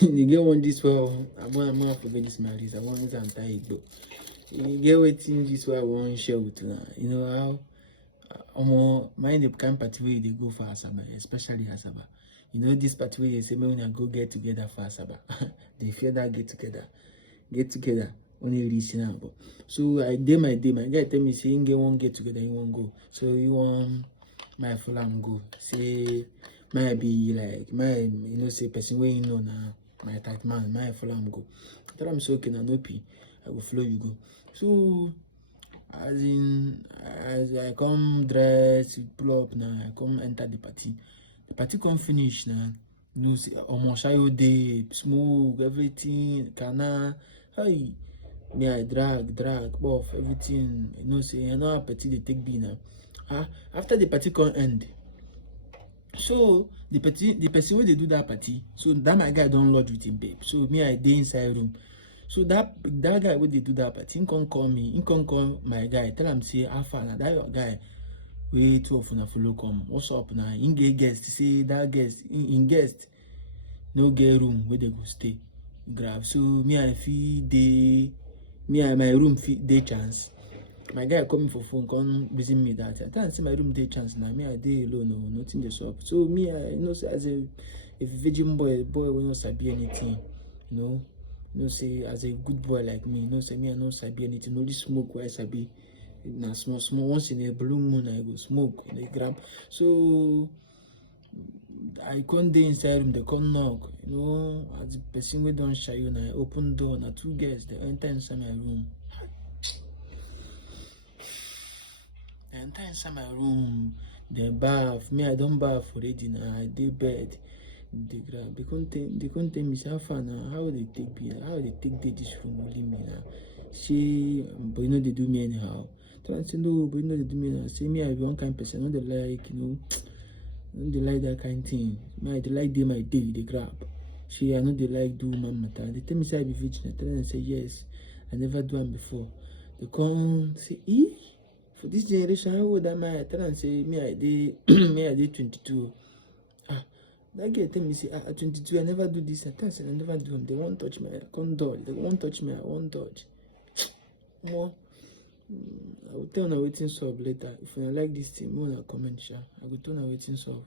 You get one this well. I'm gonna forget this marriage. I want to tie though. You get waiting this way I want share with you. You know how mind the kind party where they go for Asaba, especially Asaba. You know this party where they say when I go get together for Asaba. They fear that get together only reasonable. So I did my day. My guy tell me say he won't get together, he won't go. So you want my full go. Say might be like my say person where you know now my tight man, my full go. Tell him so okay na no pay. I will flow you go. So as I come dress, pull up now, I come enter the party. The party come finish now. You know, say almost shy day, smoke, everything, cana. Hey, me I drag, off everything. You know, say I know how party they take be now. After the party come end. So the person where they do that party, so that my guy don't lodge with him babe. So me I dey inside room. So that guy where they do that party, he can't call me, he can't call my guy, tell him say how far now that your guy way too often follow come. What's up now? In get guest, say that guest in guest no get room where they go stay. Grab. So me I feel they me and my room feel day chance. My guy coming for phone, come visit me that. I can't see my room day chance now. Me I day alone, no nothing the shop. So me I know say as a virgin boy will not sabi anything, you know. No say as a good boy like me, no say me I no sabi anything. Only smoke where I sabi. Na small once in a blue moon I go smoke in the grab. So I can't dey inside room, they come knock. You know, as the person we don't shy you now open door, na two guests they enter inside my room. They enter inside my room, they bath. Me, I don't bath already now. I dey bed. They grab. They can't tell me how far now. How they take me? How they take this room only me now? She, but you know they do me anyhow. So I say no, but you know they do me now. Say me, I be one kind person. I don't like, you know, I don't like that kind of thing. Me, I dey like day my day. They grab. She, I know they like do man matter. They tell me say I be virgin. I tell them say yes. I never do them before. They come say, for this generation, how old am I? I tell them say me I did me I did 22. That girl tell me say at 22 I never do this. I tell them I never do them. They won't touch my condole. They won't touch me. I won't touch. More. I will tell you waiting solve later. If you like this thing, more comment, sure. I will tell you waiting solve.